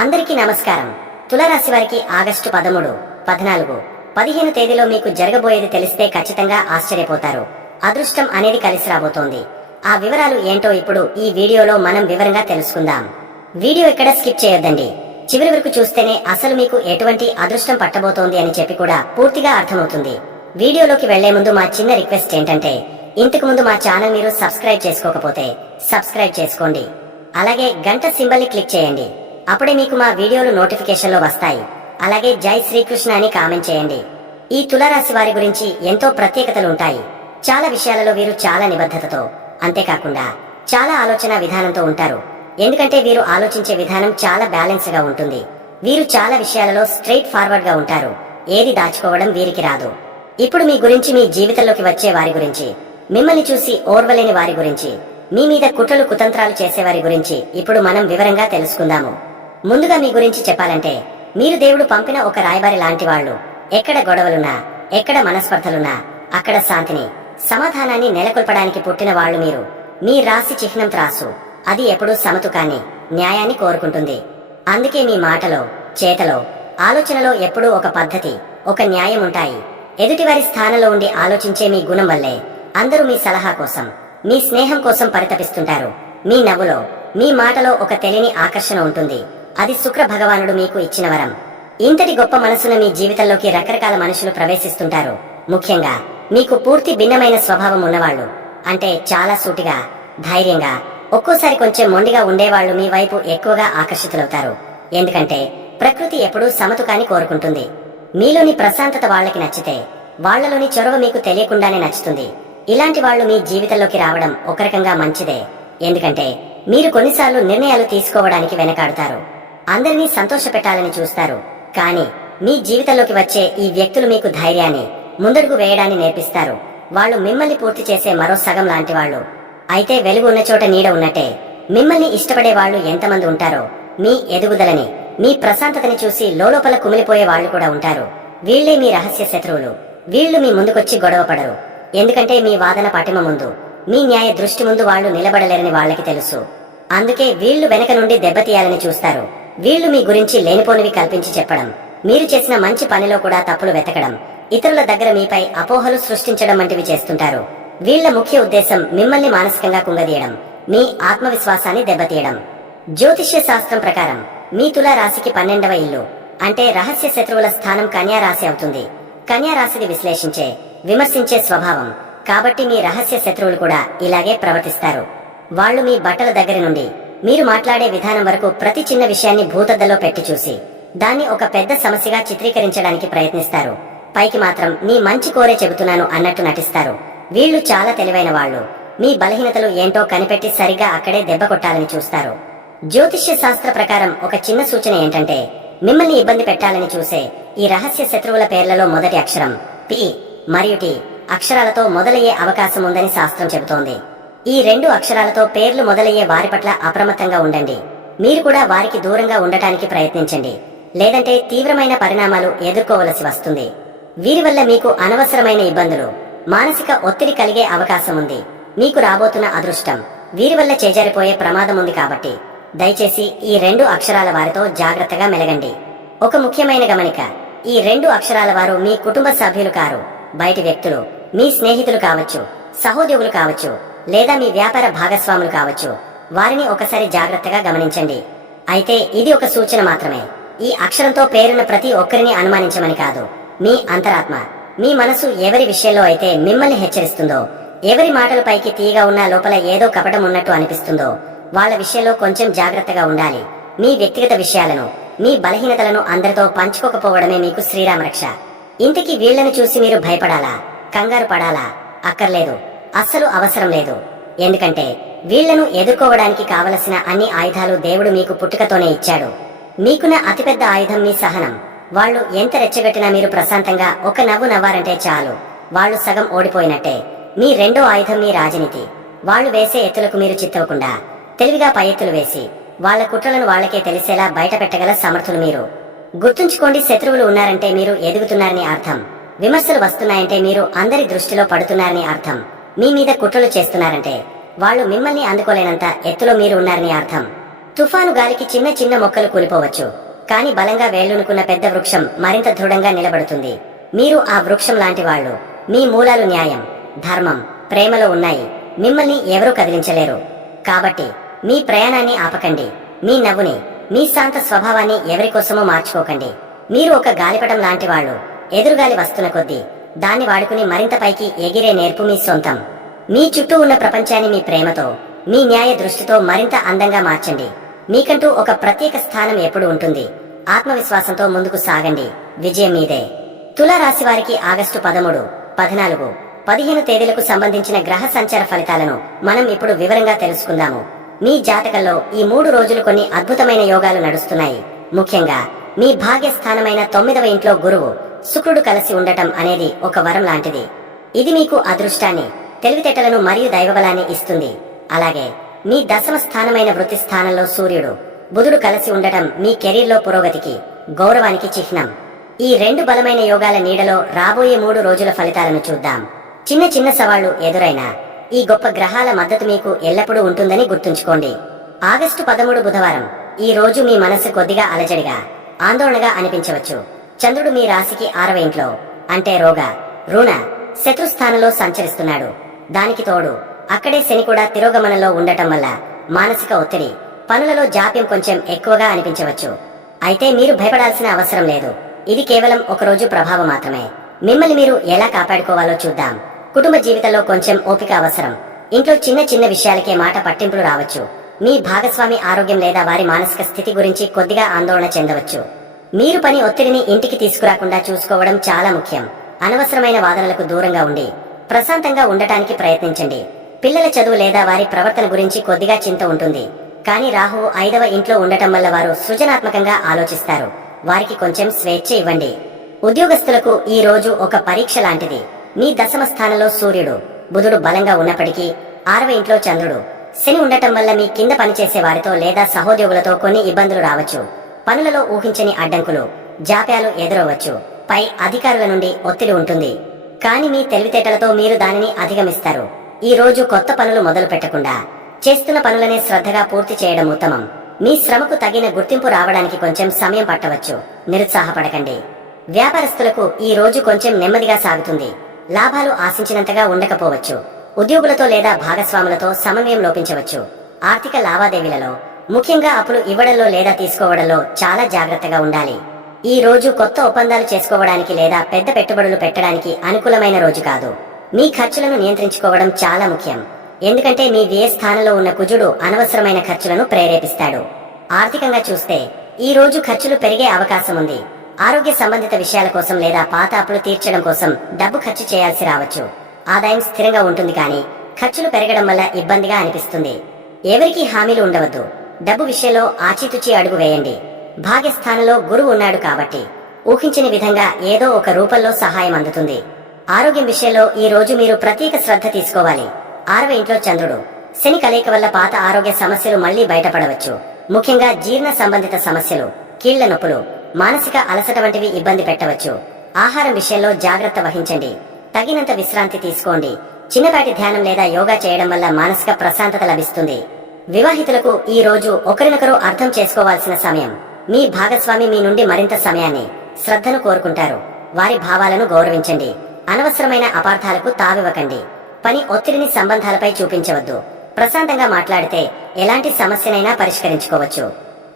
అందరికీ నమస్కారం. తులారాశి వారికి ఆగస్టు 13, 14, 15 తేదీలో మీకు జరగబోయేది తెలిస్తే ఖచ్చితంగా ఆశ్చర్యపోతారు. అదృష్టం అనేది కలిసి రాబోతోంది. ఆ వివరాలు ఏంటో ఇప్పుడు ఈ వీడియోలో మనం వివరంగా తెలుసుకుందాం. వీడియో ఇక్కడ స్కిప్ చేయొద్దండి. చివరి వరకు చూస్తేనే అసలు మీకు ఎటువంటి అదృష్టం పట్టబోతోంది అని చెప్పి కూడా పూర్తిగా అర్థమవుతుంది. వీడియోలోకి వెళ్లే ముందు మా చిన్న రిక్వెస్ట్ ఏంటంటే, ఇంతకు ముందు మా ఛానల్ మీరు సబ్స్క్రైబ్ చేసుకోకపోతే సబ్స్క్రైబ్ చేసుకోండి. అలాగే గంట సింబల్ ని క్లిక్ చేయండి. అప్పుడే మీకు మా వీడియోలు నోటిఫికేషన్లో వస్తాయి. అలాగే జై శ్రీకృష్ణ అని కామెంట్ చేయండి. ఈ తులారాశి వారి గురించి ఎంతో ప్రత్యేకతలు ఉంటాయి. చాలా విషయాలలో వీరు చాలా నిబద్ధతతో, అంతేకాకుండా చాలా ఆలోచన విధానంతో ఉంటారు. ఎందుకంటే వీరు ఆలోచించే విధానం చాలా బ్యాలెన్స్ గా ఉంటుంది. వీరు చాలా విషయాలలో స్ట్రైట్ ఫార్వర్డ్ గా ఉంటారు. ఏది దాచుకోవడం వీరికి రాదు. ఇప్పుడు మీ గురించి, మీ జీవితంలోకి వచ్చే వారి గురించి, మిమ్మల్ని చూసి ఓర్వలేని వారి గురించి, మీ మీద కుట్రలు కుతంత్రాలు చేసేవారి గురించి ఇప్పుడు మనం వివరంగా తెలుసుకుందాము. ముందుగా మీ గురించి చెప్పాలంటే, మీరు దేవుడు పంపిన ఒక రాయబారి లాంటి వాళ్ళు. ఎక్కడ గొడవలున్నా, ఎక్కడ మనస్పర్ధలున్నా అక్కడ శాంతిని, సమాధానాన్ని నెలకొల్పడానికి పుట్టిన వాళ్ళు మీరు. మీ రాశి చిహ్నం త్రాసు. అది ఎప్పుడూ సమతుకాన్ని, న్యాయాన్ని కోరుకుంటుంది. అందుకే మీ మాటలో, చేతలో, ఆలోచనలో ఎప్పుడూ ఒక పద్ధతి, ఒక న్యాయం ఉంటాయి. ఎదుటివారి స్థానంలో ఉండి ఆలోచించే మీ గుణం వల్లే అందరూ మీ సలహా కోసం, మీ స్నేహం కోసం పరితపిస్తుంటారు. మీ నవ్వులో, మీ మాటలో ఒక తెలియని ఆకర్షణ ఉంటుంది. అది శుక్ర భగవానుడు మీకు ఇచ్చిన వరం. ఇంతటి గొప్ప మనసున మీ జీవితంలోకి రకరకాల మనుషులు ప్రవేశిస్తుంటారు. ముఖ్యంగా మీకు పూర్తి భిన్నమైన స్వభావం ఉన్నవాళ్లు, అంటే చాలా సూటిగా, ధైర్యంగా, ఒక్కోసారి కొంచెం మొండిగా ఉండేవాళ్లు మీ వైపు ఎక్కువగా ఆకర్షితులవుతారు. ఎందుకంటే ప్రకృతి ఎప్పుడూ సమతుకాన్ని కోరుకుంటుంది. మీలోని ప్రశాంతత వాళ్ళకి నచ్చితే, వాళ్లలోని చొరవ మీకు తెలియకుండానే నచ్చుతుంది. ఇలాంటి వాళ్లు మీ జీవితంలోకి రావడం ఒక రకంగా మంచిదే. ఎందుకంటే మీరు కొన్నిసార్లు నిర్ణయాలు తీసుకోవడానికి వెనకాడుతారు. అందరినీ సంతోషపెట్టాలని చూస్తారు. కానీ మీ జీవితంలోకి వచ్చే ఈ వ్యక్తులు మీకు ధైర్యాన్ని, ముందడుగు వేయడాన్ని నేర్పిస్తారు. వాళ్ళు మిమ్మల్ని పూర్తి చేసే మరో సగం లాంటి వాళ్ళు. అయితే వెలుగు ఉన్న చోట నీడ ఉన్నట్టే, మిమ్మల్ని ఇష్టపడే వాళ్ళు ఎంతమంది ఉంటారో, మీ ఎదుగుదలని, మీ ప్రశాంతతని చూసి లోలోపల కుమిలిపోయే వాళ్ళు కూడా ఉంటారు. వీళ్లే మీ రహస్య శత్రువులు. వీళ్లు మీ ముందుకొచ్చి గొడవ పడరు. ఎందుకంటే మీ వాదన పటిమ ముందు, మీ న్యాయ దృష్టి ముందు వాళ్ళు నిలబడలేరని వాళ్ళకి తెలుసు. అందుకే వీళ్లు వెనక నుండి దెబ్బతీయాలని చూస్తారు. వీళ్లు మీ గురించి లేనిపోనివి కల్పించి చెప్పడం, మీరు చేసిన మంచి పనిలో కూడా తప్పులు వెతకడం, ఇతరుల దగ్గర మీపై అపోహలు సృష్టించడం వంటివి చేస్తుంటారు. వీళ్ల ముఖ్య ఉద్దేశం మిమ్మల్ని మానసికంగా కుంగదీయడం, మీ ఆత్మవిశ్వాసాన్ని దెబ్బతీయడం. జ్యోతిష్య శాస్త్రం ప్రకారం మీ తులా రాశికి 12వ ఇల్లు, అంటే రహస్య శత్రువుల స్థానం కన్యా రాశి అవుతుంది. కన్యా రాశిది విశ్లేషించే, విమర్శించే స్వభావం. కాబట్టి మీ రహస్య శత్రువులు కూడా ఇలాగే ప్రవర్తిస్తారు. వాళ్ళు మీ బట్టల దగ్గర నుండి మీరు మాట్లాడే విధానం వరకు ప్రతి చిన్న విషయాన్ని భూతద్దలో పెట్టి చూసి, దాన్ని ఒక పెద్ద సమస్యగా చిత్రీకరించడానికి ప్రయత్నిస్తారు. పైకి మాత్రం మీ మంచి కోరే చెబుతున్నాను అన్నట్టు నటిస్తారు. వీళ్లు చాలా తెలివైన వాళ్ళు. మీ బలహీనతలు ఏంటో కనిపెట్టి సరిగా అక్కడే దెబ్బ కొట్టాలని చూస్తారు. జ్యోతిష్య శాస్త్ర ప్రకారం ఒక చిన్న సూచన ఏంటంటే, మిమ్మల్ని ఇబ్బంది పెట్టాలని చూసే ఈ రహస్య శత్రువుల పేర్లలో మొదటి అక్షరం పి మరియు టి అక్షరాలతో మొదలయ్యే అవకాశం ఉందని శాస్త్రం చెబుతోంది. ఈ 2 అక్షరాలతో పేర్లు మొదలయ్యే వారి పట్ల అప్రమత్తంగా ఉండండి. మీరు కూడా వారికి దూరంగా ఉండటానికి ప్రయత్నించండి. లేదంటే తీవ్రమైన పరిణామాలు ఎదుర్కోవలసి వస్తుంది. వీరి వల్ల మీకు అనవసరమైన ఇబ్బందులు, మానసిక ఒత్తిడి కలిగే అవకాశం ఉంది. మీకు రాబోతున్న అదృష్టం వీరి వల్ల చేజారిపోయే ప్రమాదం ఉంది. కాబట్టి దయచేసి ఈ 2 అక్షరాల వారితో జాగ్రత్తగా మెలగండి. ఒక ముఖ్యమైన గమనిక, ఈ 2 అక్షరాల వారు మీ కుటుంబ సభ్యులు కారు. బయటి వ్యక్తులు, మీ స్నేహితులు కావచ్చు, సహోద్యోగులు కావచ్చు, లేదా మీ వ్యాపార భాగస్వాములు కావచ్చు. వారిని ఒకసారి జాగ్రత్తగా గమనించండి. అయితే ఇది ఒక సూచన మాత్రమే. ఈ అక్షరంతో పేరున్న ప్రతి ఒక్కరిని అనుమానించమని కాదు. మీ అంతరాత్మ, మీ మనసు ఎవరి విషయంలో అయితే మిమ్మల్ని హెచ్చరిస్తుందో, ఎవరి మాటలు పైకి తీయగా ఉన్నా లోపల ఏదో కపటం ఉన్నట్టు అనిపిస్తుందో, వాళ్ల విషయంలో కొంచెం జాగ్రత్తగా ఉండాలి. మీ వ్యక్తిగత విషయాలను, మీ బలహీనతలను అందరితో పంచుకోకపోవడమే మీకు శ్రీరామరక్ష. ఇంతకీ వీళ్లను చూసి మీరు భయపడాలా, కంగారు పడాలా? అక్కర్లేదు, అస్సలు అవసరం లేదు. ఎందుకంటే వీళ్లను ఎదుర్కోవడానికి కావలసిన అన్ని ఆయుధాలు దేవుడు మీకు పుట్టుకతోనే ఇచ్చాడు. మీకున్న అతిపెద్ద ఆయుధం మీ సహనం. వాళ్ళు ఎంత రెచ్చగట్టినా మీరు ప్రశాంతంగా ఒక నవ్వు నవ్వారంటే చాలు, వాళ్ళు సగం ఓడిపోయినట్టే. మీ రెండో ఆయుధం మీ రాజనీతి. వాళ్ళు వేసే ఎత్తులకు మీరు చిత్తవకుండా తెలివిగా పై ఎత్తులు వేసి వాళ్ల కుట్రలను వాళ్లకే తెలిసేలా బయట పెట్టగల సమర్థులు మీరు. గుర్తుంచుకోండి, శత్రువులు ఉన్నారంటే మీరు ఎదుగుతున్నారని అర్థం. విమర్శలు వస్తున్నాయంటే మీరు అందరి దృష్టిలో పడుతున్నారని అర్థం. మీ మీద కుట్రలు చేస్తున్నారంటే వాళ్ళు మిమ్మల్ని అందుకోలేనంత ఎత్తులో మీరు ఉన్నారని అర్థం. తుఫాను గాలికి చిన్న చిన్న మొక్కలు కూలిపోవచ్చు, కాని బలంగా వేళ్లునుకున్న పెద్ద వృక్షం మరింత దృఢంగా నిలబడుతుంది. మీరు ఆ వృక్షం లాంటి వాళ్ళు. మీ మూలాలు న్యాయం, ధర్మం, ప్రేమలో ఉన్నాయి. మిమ్మల్ని ఎవరూ కదిలించలేరు. కాబట్టి మీ ప్రయాణాన్ని ఆపకండి. మీ నవ్వుని, మీ శాంత స్వభావాన్ని ఎవరికోసమో మార్చుకోకండి. మీరు ఒక గాలిపటం లాంటి వాళ్ళు. ఎదురుగాలి వస్తున్న కొద్దీ దాన్ని వాడుకుని మరింత పైకి ఎగిరే నేర్పు మీ సొంతం. మీ చుట్టూ ఉన్న ప్రపంచాన్ని మీ ప్రేమతో, మీ న్యాయ దృష్టితో మరింత అందంగా మార్చండి. మీకంటూ ఒక ప్రత్యేక స్థానం ఎప్పుడు ఉంటుంది. ఆత్మవిశ్వాసంతో ముందుకు సాగండి. విజయం మీదే. తులారాశి వారికి ఆగస్టు 13, 14, 15 తేదీలకు సంబంధించిన గ్రహ సంచార ఫలితాలను మనం ఇప్పుడు వివరంగా తెలుసుకుందాము. మీ జాతకంలో ఈ 3 రోజులు కొన్ని అద్భుతమైన యోగాలు నడుస్తున్నాయి. ముఖ్యంగా మీ భాగ్యస్థానమైన 9వ ఇంట్లో గురువు, శుక్రుడు కలిసి ఉండటం అనేది ఒక వరం లాంటిది. ఇది మీకు అదృష్టాన్ని, తెలివితేటలను మరియు దైవబలాన్ని ఇస్తుంది. అలాగే మీ 10వ స్థానమైన వృత్తి స్థానంలో సూర్యుడు, బుధుడు కలిసి ఉండటం మీ కెరీర్లో పురోగతికి, గౌరవానికి చిహ్నం. ఈ 2 బలమైన యోగాల నీడలో రాబోయే 3 రోజుల ఫలితాలను చూద్దాం. చిన్న చిన్న సవాళ్లు ఎదురైనా ఈ గొప్ప గ్రహాల మద్దతు మీకు ఎల్లప్పుడూ ఉంటుందని గుర్తుంచుకోండి. ఆగస్టు 13 బుధవారం. ఈ రోజు మీ మనసు కొద్దిగా అలజడిగా, ఆందోళనగా అనిపించవచ్చు. చంద్రుడు మీ రాశికి 6వ ఇంట్లో, అంటే రోగ, రుణ, శత్రుస్థానంలో సంచరిస్తున్నాడు. దానికి తోడు అక్కడే శని కూడా తిరోగమనంలో ఉండటం వల్ల మానసిక ఒత్తిడి, పనులలో జాప్యం కొంచెం ఎక్కువగా అనిపించవచ్చు. అయితే మీరు భయపడాల్సిన అవసరం లేదు. ఇది కేవలం ఒకరోజు ప్రభావం మాత్రమే. మిమ్మల్ని మీరు ఎలా కాపాడుకోవాలో చూద్దాం. కుటుంబ జీవితంలో కొంచెం ఓపిక అవసరం. ఇంట్లో చిన్న చిన్న విషయాలకే మాట పట్టింపులు రావచ్చు. మీ భాగస్వామి ఆరోగ్యం లేదా వారి మానసిక స్థితి గురించి కొద్దిగా ఆందోళన చెందవచ్చు. మీరు పని ఒత్తిడిని ఇంటికి తీసుకురాకుండా చూసుకోవడం చాలా ముఖ్యం. అనవసరమైన వాదనలకు దూరంగా ఉండి ప్రశాంతంగా ఉండటానికి ప్రయత్నించండి. పిల్లల చదువు లేదా వారి ప్రవర్తన గురించి కొద్దిగా చింత ఉంటుంది. కానీ రాహువు 5వ ఇంట్లో ఉండటం వల్ల వారు సృజనాత్మకంగా ఆలోచిస్తారు. వారికి కొంచెం స్వేచ్ఛ ఇవ్వండి. ఉద్యోగస్తులకు ఈ రోజు ఒక పరీక్ష లాంటిది. మీ 10వ స్థానంలో సూర్యుడు, బుధుడు బలంగా ఉన్నప్పటికీ 6వ ఇంట్లో చంద్రుడు, శని ఉండటం వల్ల మీ కింద పనిచేసే వారితో లేదా సహోద్యోగులతో కొన్ని ఇబ్బందులు రావచ్చు. పనులలో ఊహించని అడ్డంకులు, జాప్యాలు ఎదురవచ్చు. పై అధికారుల నుండి ఒత్తిడి ఉంటుంది. కానీ మీ తెలివితేటలతో మీరు దానిని అధిగమిస్తారు. ఈ రోజు కొత్త పనులు మొదలు పెట్టకుండా చేస్తున్న పనులనే శ్రద్ధగా పూర్తి చేయడం ఉత్తమం. మీ శ్రమకు తగిన గుర్తింపు రావడానికి కొంచెం సమయం పట్టవచ్చు. నిరుత్సాహపడకండి. వ్యాపారస్తులకు ఈ రోజు కొంచెం నెమ్మదిగా సాగుతుంది. లాభాలు ఆశించినంతగా ఉండకపోవచ్చు. ఉద్యోగులతో లేదా భాగస్వాములతో సమన్వయం లోపించవచ్చు. ఆర్థిక లావాదేవీలలో, ముఖ్యంగా అప్పులు ఇవ్వడంలో లేదా తీసుకోవడంలో చాలా జాగ్రత్తగా ఉండాలి. ఈ రోజు కొత్త ఒప్పందాలు చేసుకోవడానికి లేదా పెద్ద పెట్టుబడులు పెట్టడానికి అనుకూలమైన రోజు కాదు. మీ ఖర్చులను నియంత్రించుకోవడం చాలా ముఖ్యం. ఎందుకంటే మీ వ్యయ స్థానంలో ఉన్న కుజుడు అనవసరమైన ఖర్చులను ప్రేరేపిస్తాడు. ఆర్థికంగా చూస్తే ఈ రోజు ఖర్చులు పెరిగే అవకాశం ఉంది. ఆరోగ్య సంబంధిత విషయాల కోసం లేదా పాత అప్పులు తీర్చడం కోసం డబ్బు ఖర్చు చేయాల్సి రావచ్చు. ఆదాయం స్థిరంగా ఉంటుంది, కానీ ఖర్చులు పెరగడం వల్ల ఇబ్బందిగా అనిపిస్తుంది. ఎవరికీ హామీలు ఉండవద్దు. డబ్బు విషయంలో ఆచితూచి అడుగు వేయండి. భాగ్యస్థానంలో గురువు ఉన్నాడు కాబట్టి ఊహించని విధంగా ఏదో ఒక రూపంలో సహాయం అందుతుంది. ఆరోగ్యం విషయంలో ఈ రోజు మీరు ప్రత్యేక శ్రద్ధ తీసుకోవాలి. 6వ ఇంట్లో చంద్రుడు, శని కలయిక వల్ల పాత ఆరోగ్య సమస్యలు మళ్లీ బయటపడవచ్చు. ముఖ్యంగా జీర్ణ సంబంధిత సమస్యలు, కీళ్ల నొప్పులు, మానసిక అలసట వంటివి ఇబ్బంది పెట్టవచ్చు. ఆహారం విషయంలో జాగ్రత్త వహించండి. తగినంత విశ్రాంతి తీసుకోండి. చిన్నపాటి ధ్యానం లేదా యోగా చేయడం వల్ల మానసిక ప్రశాంతత లభిస్తుంది. వివాహితులకు ఈ రోజు ఒకరినొకరు అర్థం చేసుకోవాల్సిన సమయం. మీ భాగస్వామి మీ నుండి మరింత సమయాన్ని, శ్రద్ధను కోరుకుంటారు. వారి భావాలను గౌరవించండి. అనవసరమైన అపార్థాలకు తావివ్వకండి. పని ఒత్తిడిని సంబంధాలపై చూపించవద్దు. ప్రశాంతంగా మాట్లాడితే ఎలాంటి సమస్యనైనా పరిష్కరించుకోవచ్చు.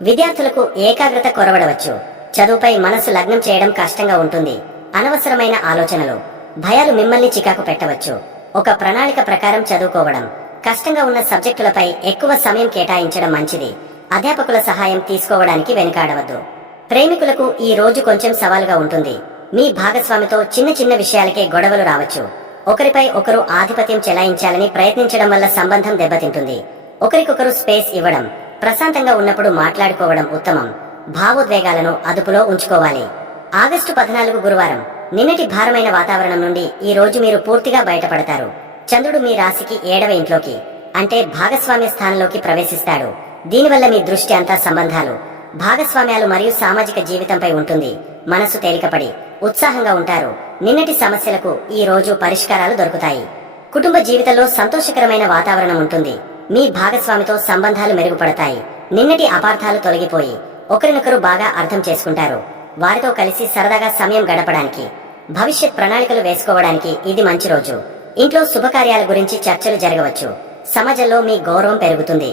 విద్యార్థులకు ఏకాగ్రత కొరవడవచ్చు. చదువుపై మనసు లగ్నం చేయడం కష్టంగా ఉంటుంది. అనవసరమైన ఆలోచనలు, భయాలు మిమ్మల్ని చికాకు పెట్టవచ్చు. ఒక ప్రణాళిక ప్రకారం చదువుకోవడం, కష్టంగా ఉన్న సబ్జెక్టులపై ఎక్కువ సమయం కేటాయించడం మంచిది. అధ్యాపకుల సహాయం తీసుకోవడానికి వెనుకాడవద్దు. ప్రేమికులకు ఈ రోజు కొంచెం సవాలుగా ఉంటుంది. మీ భాగస్వామితో చిన్న చిన్న విషయాలకే గొడవలు రావచ్చు. ఒకరిపై ఒకరు ఆధిపత్యం చెలాయించాలని ప్రయత్నించడం వల్ల సంబంధం దెబ్బతింటుంది. ఒకరికొకరు స్పేస్ ఇవ్వడం, ప్రశాంతంగా ఉన్నప్పుడు మాట్లాడుకోవడం ఉత్తమం. భావోద్వేగాలను అదుపులో ఉంచుకోవాలి. ఆగస్టు 14 గురువారం. నిన్నటి భారమైన వాతావరణం నుండి ఈ రోజు మీరు పూర్తిగా బయటపడతారు. చంద్రుడు మీ రాశికి 7వ ఇంట్లోకి, అంటే భాగస్వామ్య స్థానంలోకి ప్రవేశిస్తాడు. దీనివల్ల మీ దృష్టి అంతా సంబంధాలు, భాగస్వామ్యాలు మరియు సామాజిక జీవితంపై ఉంటుంది. మనసు తేలికపడి ఉత్సాహంగా ఉంటారు. నిన్నటి సమస్యలకు ఈ రోజు పరిష్కారాలు దొరుకుతాయి. కుటుంబ జీవితంలో సంతోషకరమైన వాతావరణం ఉంటుంది. మీ భాగస్వామితో సంబంధాలు మెరుగుపడతాయి. నిన్నటి అపార్థాలు తొలగిపోయి ఒకరినొకరు బాగా అర్థం చేసుకుంటారు. వారితో కలిసి సరదాగా సమయం గడపడానికి, భవిష్యత్ ప్రణాళికలు వేసుకోవడానికి ఇది మంచి రోజు. ఇంట్లో శుభకార్యాల గురించి చర్చలు జరగవచ్చు. సమాజంలో మీ గౌరవం పెరుగుతుంది.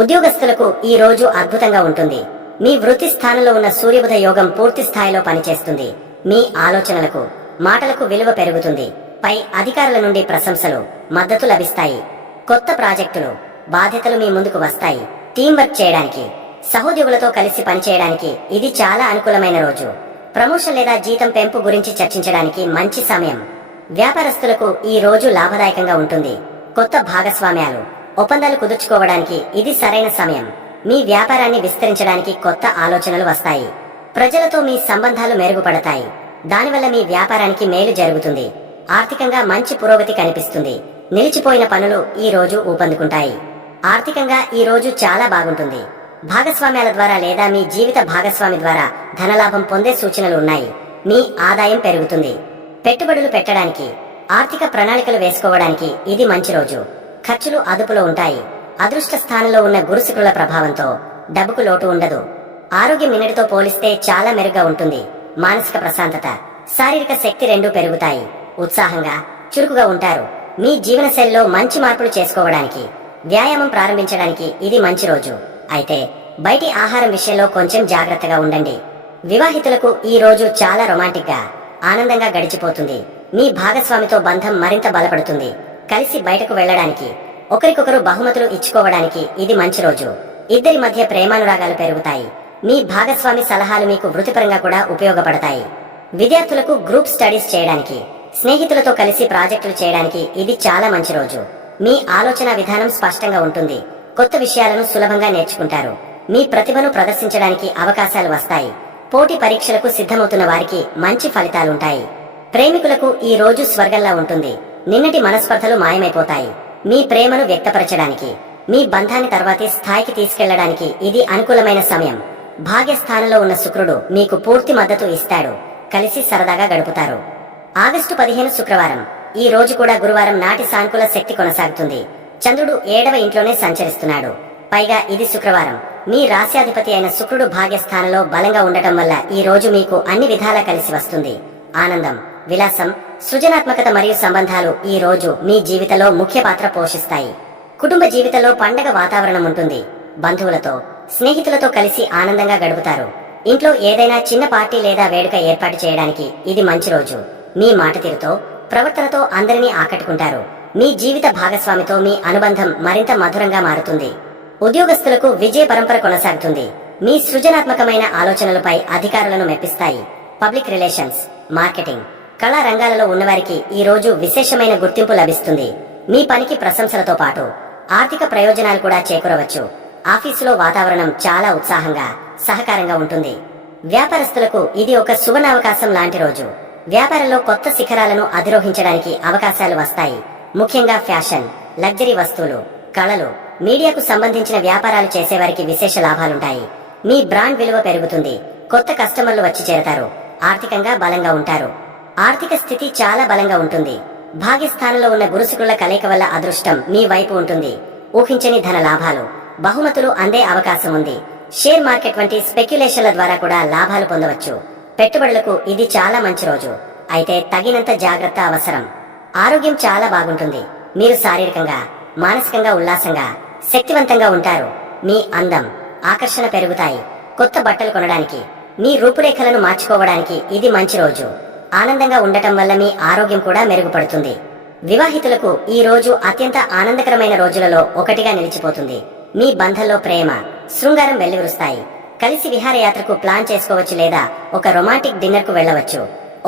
ఉద్యోగస్తులకు ఈ రోజు అద్భుతంగా ఉంటుంది. మీ వృత్తి స్థానంలో ఉన్న సూర్యబుధ యోగం పూర్తి స్థాయిలో పనిచేస్తుంది. మీ ఆలోచనలకు, మాటలకు విలువ పెరుగుతుంది. పై అధికారుల నుండి ప్రశంసలు, మద్దతు లభిస్తాయి. కొత్త ప్రాజెక్టులు, బాధ్యతలు మీ ముందుకు వస్తాయి. టీం వర్క్ చేయడానికి, సహోద్యోగులతో కలిసి పనిచేయడానికి ఇది చాలా అనుకూలమైన రోజు. ప్రమోషన్ లేదా జీతం పెంపు గురించి చర్చించడానికి మంచి సమయం. వ్యాపారస్తులకు ఈ రోజు లాభదాయకంగా ఉంటుంది. కొత్త భాగస్వామ్యాలు, ఒప్పందాలు కుదుర్చుకోవడానికి ఇది సరైన సమయం. మీ వ్యాపారాన్ని విస్తరించడానికి కొత్త ఆలోచనలు వస్తాయి. ప్రజలతో మీ సంబంధాలు మెరుగుపడతాయి. దానివల్ల మీ వ్యాపారానికి మేలు జరుగుతుంది. ఆర్థికంగా మంచి పురోగతి కనిపిస్తుంది. నిలిచిపోయిన పనులు ఈ రోజు ఊపందుకుంటాయి. ఆర్థికంగా ఈ రోజు చాలా బాగుంటుంది. భాగస్వామ్యాల ద్వారా లేదా మీ జీవిత భాగస్వామి ద్వారా ధనలాభం పొందే సూచనలు ఉన్నాయి. మీ ఆదాయం పెరుగుతుంది. పెట్టుబడులు పెట్టడానికి, ఆర్థిక ప్రణాళికలు వేసుకోవడానికి ఇది మంచి రోజు. ఖర్చులు అదుపులో ఉంటాయి. అదృష్ట స్థానంలో ఉన్న గురుశుక్రుల ప్రభావంతో డబ్బుకు లోటు ఉండదు. ఆరోగ్యం నిన్నటితో పోలిస్తే చాలా మెరుగ్గా ఉంటుంది. మానసిక ప్రశాంతత, శారీరక శక్తి రెండూ పెరుగుతాయి. ఉత్సాహంగా, చురుకుగా ఉంటారు. మీ జీవనశైలిలో మంచి మార్పులు చేసుకోవడానికి, వ్యాయామం ప్రారంభించడానికి ఇది మంచి రోజు. అయితే బయటి ఆహారం విషయంలో కొంచెం జాగ్రత్తగా ఉండండి. వివాహితులకు ఈ రోజు చాలా రొమాంటిక్ గా, ఆనందంగా గడిచిపోతుంది. మీ భాగస్వామితో బంధం మరింత బలపడుతుంది. కలిసి బయటకు వెళ్లడానికి, ఒకరికొకరు బహుమతులు ఇచ్చుకోవడానికి ఇది మంచి రోజు. ఇద్దరి మధ్య ప్రేమానురాగాలు పెరుగుతాయి. మీ భాగస్వామి సలహాలు మీకు వృత్తిపరంగా కూడా ఉపయోగపడతాయి. విద్యార్థులకు గ్రూప్ స్టడీస్ చేయడానికి, స్నేహితులతో కలిసి ప్రాజెక్టులు చేయడానికి ఇది చాలా మంచి రోజు. మీ ఆలోచన విధానం స్పష్టంగా ఉంటుంది. కొత్త విషయాలను సులభంగా నేర్చుకుంటారు. మీ ప్రతిభను ప్రదర్శించడానికి అవకాశాలు వస్తాయి. పోటీ పరీక్షలకు సిద్ధమవుతున్న వారికి మంచి ఫలితాలుంటాయి. ప్రేమికులకు ఈ రోజు స్వర్గంలా ఉంటుంది. నిన్నటి మనస్పర్ధలు మాయమైపోతాయి. మీ ప్రేమను వ్యక్తపరచడానికి, మీ బంధాన్ని తర్వాతి స్థాయికి తీసుకెళ్లడానికి ఇది అనుకూలమైన సమయం. భాగ్యస్థానంలో ఉన్న శుక్రుడు మీకు పూర్తి మద్దతు ఇస్తాడు. కలిసి సరదాగా గడుపుతారు. ఆగస్టు 15 శుక్రవారం. ఈ రోజు కూడా గురువారం నాటి సానుకూల శక్తి కొనసాగుతుంది. చంద్రుడు 7వ ఇంట్లోనే సంచరిస్తున్నాడు. పైగా ఇది శుక్రవారం. మీ రాశ్యాధిపతి అయిన శుక్రుడు భాగ్యస్థానంలో బలంగా ఉండటం వల్ల ఈ రోజు మీకు అన్ని విధాలా కలిసి వస్తుంది. ఆనందం, విలాసం, సృజనాత్మకత మరియు సంబంధాలు ఈ రోజు మీ జీవితంలో ముఖ్య పాత్ర పోషిస్తాయి. కుటుంబ జీవితంలో పండగ వాతావరణం ఉంటుంది. బంధువులతో, స్నేహితులతో కలిసి ఆనందంగా గడుపుతారు. ఇంట్లో ఏదైనా చిన్న పార్టీ లేదా వేడుక ఏర్పాటు చేయడానికి ఇది మంచి రోజు. మీ మాట తీరుతో, ప్రవర్తనతో అందరినీ ఆకట్టుకుంటారు. మీ జీవిత భాగస్వామితో మీ అనుబంధం మరింత మధురంగా మారుతుంది. ఉద్యోగస్తులకు విజయ పరంపర కొనసాగుతుంది. మీ సృజనాత్మకమైన ఆలోచనలపై అధికారులను మెప్పిస్తాయి. పబ్లిక్ రిలేషన్స్, మార్కెటింగ్, కళా రంగాలలో ఉన్నవారికి ఈ రోజు విశేషమైన గుర్తింపు లభిస్తుంది. మీ పనికి ప్రశంసలతో పాటు ఆర్థిక ప్రయోజనాలు కూడా చేకూరవచ్చు. ఆఫీసులో వాతావరణం చాలా ఉత్సాహంగా, సహకారంగా ఉంటుంది. వ్యాపారస్తులకు ఇది ఒక సువర్ణావకాశం లాంటి రోజు. వ్యాపారంలో కొత్త శిఖరాలను అధిరోహించడానికి అవకాశాలు వస్తాయి. ముఖ్యంగా ఫ్యాషన్, లగ్జరీ వస్తువులు, కళలు, మీడియాకు సంబంధించిన వ్యాపారాలు చేసేవారికి విశేష లాభాలుంటాయి. మీ బ్రాండ్ విలువ పెరుగుతుంది. కొత్త కస్టమర్లు వచ్చి చేరతారు. ఆర్థికంగా బలంగా ఉంటారు. ఆర్థిక స్థితి చాలా బలంగా ఉంటుంది. భాగ్యస్థానంలో ఉన్న గురుశుక్రుల కలయిక వల్ల అదృష్టం మీ వైపు ఉంటుంది. ఊహించని ధన లాభాలు, బహుమతులు అందే అవకాశం ఉంది. షేర్ మార్కెట్ వంటి స్పెక్యులేషన్ల ద్వారా కూడా లాభాలు పొందవచ్చు. పెట్టుబడులకు ఇది చాలా మంచి రోజు. అయితే తగినంత జాగ్రత్త అవసరం. ఆరోగ్యం చాలా బాగుంటుంది. మీరు శారీరకంగా, మానసికంగా ఉల్లాసంగా, శక్తివంతంగా ఉంటారు. మీ అందం, ఆకర్షణ పెరుగుతాయి. కొత్త బట్టలు కొనడానికి, మీ రూపురేఖలను మార్చుకోవడానికి ఇది మంచి రోజు. ఆనందంగా ఉండటం వల్ల మీ ఆరోగ్యం కూడా మెరుగుపడుతుంది. వివాహితులకు ఈ రోజు అత్యంత ఆనందకరమైన రోజులలో ఒకటిగా నిలిచిపోతుంది. మీ బంధంలో ప్రేమ, శృంగారం వెల్లివిరుస్తాయి. కలిసి విహారయాత్రకు ప్లాన్ చేసుకోవచ్చు లేదా ఒక రొమాంటిక్ డిన్నర్ కు వెళ్లవచ్చు.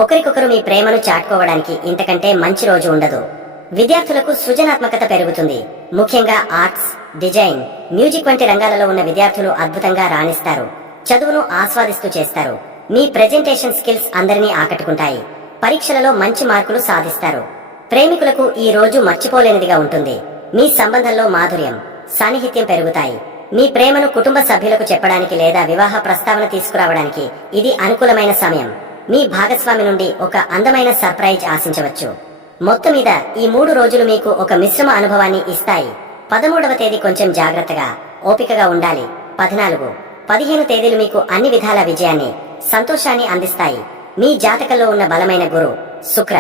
ఒకరికొకరు మీ ప్రేమను చాటుకోవడానికి ఇంతకంటే మంచి రోజు ఉండదు. విద్యార్థులకు సృజనాత్మకత పెరుగుతుంది. ముఖ్యంగా ఆర్ట్స్, డిజైన్, మ్యూజిక్ వంటి రంగాలలో ఉన్న విద్యార్థులు అద్భుతంగా రాణిస్తారు. చదువును ఆస్వాదిస్తూ చేస్తారు. మీ ప్రెజెంటేషన్ స్కిల్స్ అందరినీ ఆకట్టుకుంటాయి. పరీక్షలలో మంచి మార్కులు సాధిస్తారు. ప్రేమికులకు ఈ రోజు మర్చిపోలేనిదిగా ఉంటుంది. మీ సంబంధంలో మాధుర్యం, సాన్నిహిత్యం పెరుగుతాయి. మీ ప్రేమను కుటుంబ సభ్యులకు చెప్పడానికి లేదా వివాహ ప్రస్తావన తీసుకురావడానికి ఇది అనుకూలమైన సమయం. మీ భాగస్వామి నుండి ఒక అందమైన సర్ప్రైజ్ ఆశించవచ్చు. మొత్తం మీద ఈ 3 రోజులు మీకు ఒక మిశ్రమ అనుభవాన్ని ఇస్తాయి. 13వ తేదీ కొంచెం జాగ్రత్తగా, ఓపికగా ఉండాలి. 14, 15 తేదీలు మీకు అన్ని విధాల విజయాన్ని, సంతోషాన్ని అందిస్తాయి. మీ జాతకంలో ఉన్న బలమైన గురు, శుక్ర,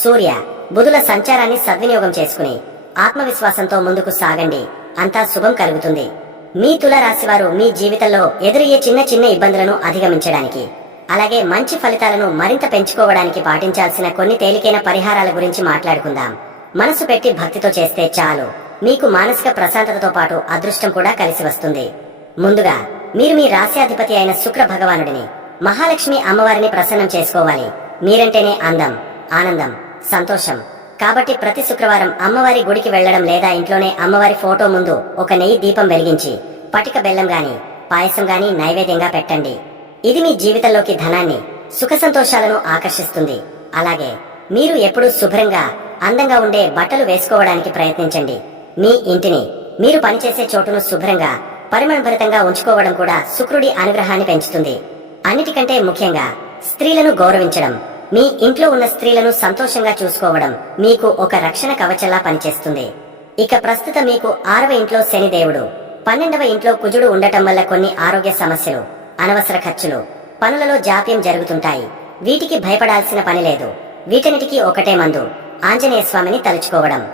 సూర్య, బుధుల సంచారాన్ని సద్వినియోగం చేసుకుని ఆత్మవిశ్వాసంతో ముందుకు సాగండి. అంతా శుభం కలుగుతుంది. మీ తులారాశివారు మీ జీవితంలో ఎదురయ్యే చిన్న చిన్న ఇబ్బందులను అధిగమించడానికి, అలాగే మంచి ఫలితాలను మరింత పెంచుకోవడానికి పాటించాల్సిన కొన్ని తేలికైన పరిహారాల గురించి మాట్లాడుకుందాం. మనసు పెట్టి భక్తితో చేస్తే చాలు, మీకు మానసిక ప్రశాంతతతో పాటు అదృష్టం కూడా కలిసి వస్తుంది. ముందుగా మీరు మీ రాశ్యాధిపతి అయిన శుక్ర భగవానుడిని, మహాలక్ష్మి అమ్మవారిని ప్రసన్నం చేసుకోవాలి. మీరంటేనే అందం, ఆనందం, సంతోషం. కాబట్టి ప్రతి శుక్రవారం అమ్మవారి గుడికి వెళ్లడం లేదా ఇంట్లోనే అమ్మవారి ఫోటో ముందు ఒక నెయ్యి దీపం వెలిగించి పటిక బెల్లం గాని, పాయసం గాని నైవేద్యంగా పెట్టండి. ఇది మీ జీవితంలోకి ధనాన్ని, సుఖ సంతోషాలను ఆకర్షిస్తుంది. అలాగే మీరు ఎప్పుడూ శుభ్రంగా, అందంగా ఉండే బట్టలు వేసుకోవడానికి ప్రయత్నించండి. మీ ఇంటిని, మీరు పనిచేసే చోటును శుభ్రంగా, పరిమళభరితంగా ఉంచుకోవడం కూడా శుక్రుడి అనుగ్రహాన్ని పెంచుతుంది. అన్నిటికంటే ముఖ్యంగా స్త్రీలను గౌరవించడం, మీ ఇంట్లో ఉన్న స్త్రీలను సంతోషంగా చూసుకోవడం మీకు ఒక రక్షణ కవచంలా పనిచేస్తుంది. ఇక ప్రస్తుతం మీకు 6వ ఇంట్లో శనిదేవుడు, 12వ ఇంట్లో కుజుడు ఉండటం వల్ల కొన్ని ఆరోగ్య సమస్యలు, అనవసర ఖర్చులు, పనులలో జాప్యం జరుగుతుంటాయి. వీటికి భయపడాల్సిన పని లేదు. వీటన్నిటికీ ఒకటే మందు, ఆంజనేయ స్వామిని తలుచుకోవడం.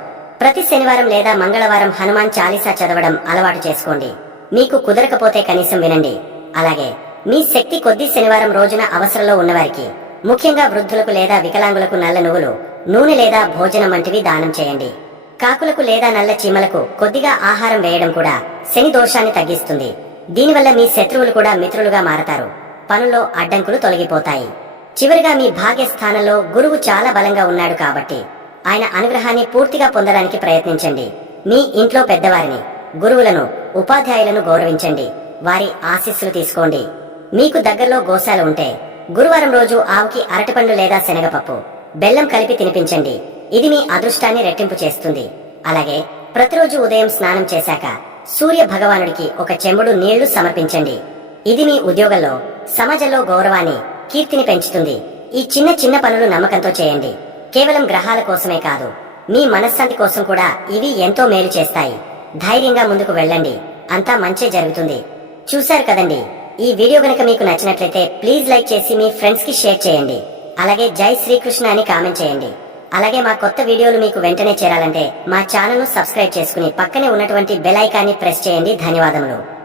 ప్రతి శనివారం లేదా మంగళవారం హనుమాన్ చాలీసా చదవడం అలవాటు చేసుకోండి. మీకు కుదరకపోతే కనీసం వినండి. అలాగే మీ శక్తి కొద్దీ శనివారం రోజున అవసరంలో ఉన్నవారికి, ముఖ్యంగా వృద్ధులకు లేదా వికలాంగులకు నల్ల నువ్వులు, నూనె లేదా భోజనం వంటివి దానం చేయండి. కాకులకు లేదా నల్ల చీమలకు కొద్దిగా ఆహారం వేయడం కూడా శని దోషాన్ని తగ్గిస్తుంది. దీనివల్ల మీ శత్రువులు కూడా మిత్రులుగా మారతారు. పనుల్లో అడ్డంకులు తొలగిపోతాయి. చివరిగా మీ భాగ్యస్థానంలో గురువు చాలా బలంగా ఉన్నాడు కాబట్టి ఆయన అనుగ్రహాన్ని పూర్తిగా పొందడానికి ప్రయత్నించండి. మీ ఇంట్లో పెద్దవారిని, గురువులను, ఉపాధ్యాయులను గౌరవించండి. వారి ఆశీస్సులు తీసుకోండి. మీకు దగ్గరలో గోశాల ఉంటే గురువారం రోజు ఆవుకి అరటిపండు లేదా శనగపప్పు, బెల్లం కలిపి తినిపించండి. ఇది మీ అదృష్టాన్ని రెట్టింపు చేస్తుంది. అలాగే ప్రతిరోజు ఉదయం స్నానం చేశాక సూర్య భగవానుడికి ఒక చెంబుడు నీళ్లు సమర్పించండి. ఇది మీ ఉద్యోగంలో, సమాజంలో గౌరవాన్ని, కీర్తిని పెంచుతుంది. ఈ చిన్న చిన్న పనులు నమ్మకంతో చేయండి. కేవలం గ్రహాల కోసమే కాదు, మీ మనశ్శాంతి కోసం కూడా ఇవి ఎంతో మేలు చేస్తాయి. ధైర్యంగా ముందుకు వెళ్ళండి. అంతా మంచే జరుగుతుంది. చూశారు కదండి. ఈ వీడియో గనక మీకు నచ్చినట్లయితే ప్లీజ్ లైక్ చేసి మీ ఫ్రెండ్స్ కి షేర్ చేయండి. అలాగే జై శ్రీకృష్ణ అని కామెంట్ చేయండి. అలాగే మా కొత్త వీడియోలు మీకు వెంటనే చేరాలంటే మా ఛానల్ ను సబ్స్క్రైబ్ చేసుకుని పక్కనే ఉన్నటువంటి బెల్ ఐకాన్ని ప్రెస్ చేయండి. ధన్యవాదములు.